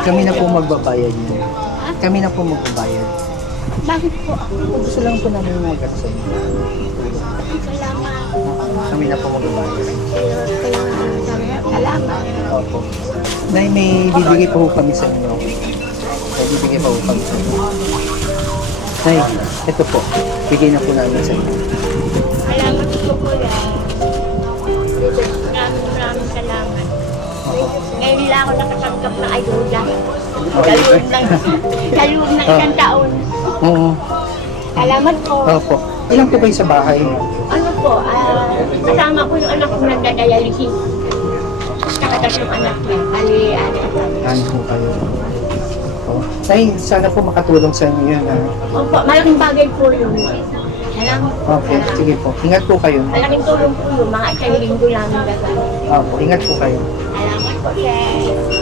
Kami na po magbabayad niyo. Kami na po magbabayad. Bakit po? Gusto lang po namin mag-at sa inyo. Salamat. Kami na po magbabayad. Salamat. Opo. Nay, may bibigay po kami sa inyo. May bibigay po kami sa inyo. Nay, ito po. Bigay na po namin sa inyo. Salamat po kuya. Maraming salamat. Ngayon lang ako nakatanggap ng ayuda. Sa loob ng isang taon. Oo. Salamat po. Opo. Ilan po kayo sa bahay? Ano po, kasama ko yung anak ko nagdadialysis. Nakatas yung anak niya. Ano po kayo? Opo. Nay, sana po makatulong sa inyo yan. Ha? Opo, malaking bagay po yun. Salamat po. Okay, sige po. Ingat po kayo. Malaking tulong po yun. Mga isang linggo lang. Opo, ingat po kayo. Salamat po, sir.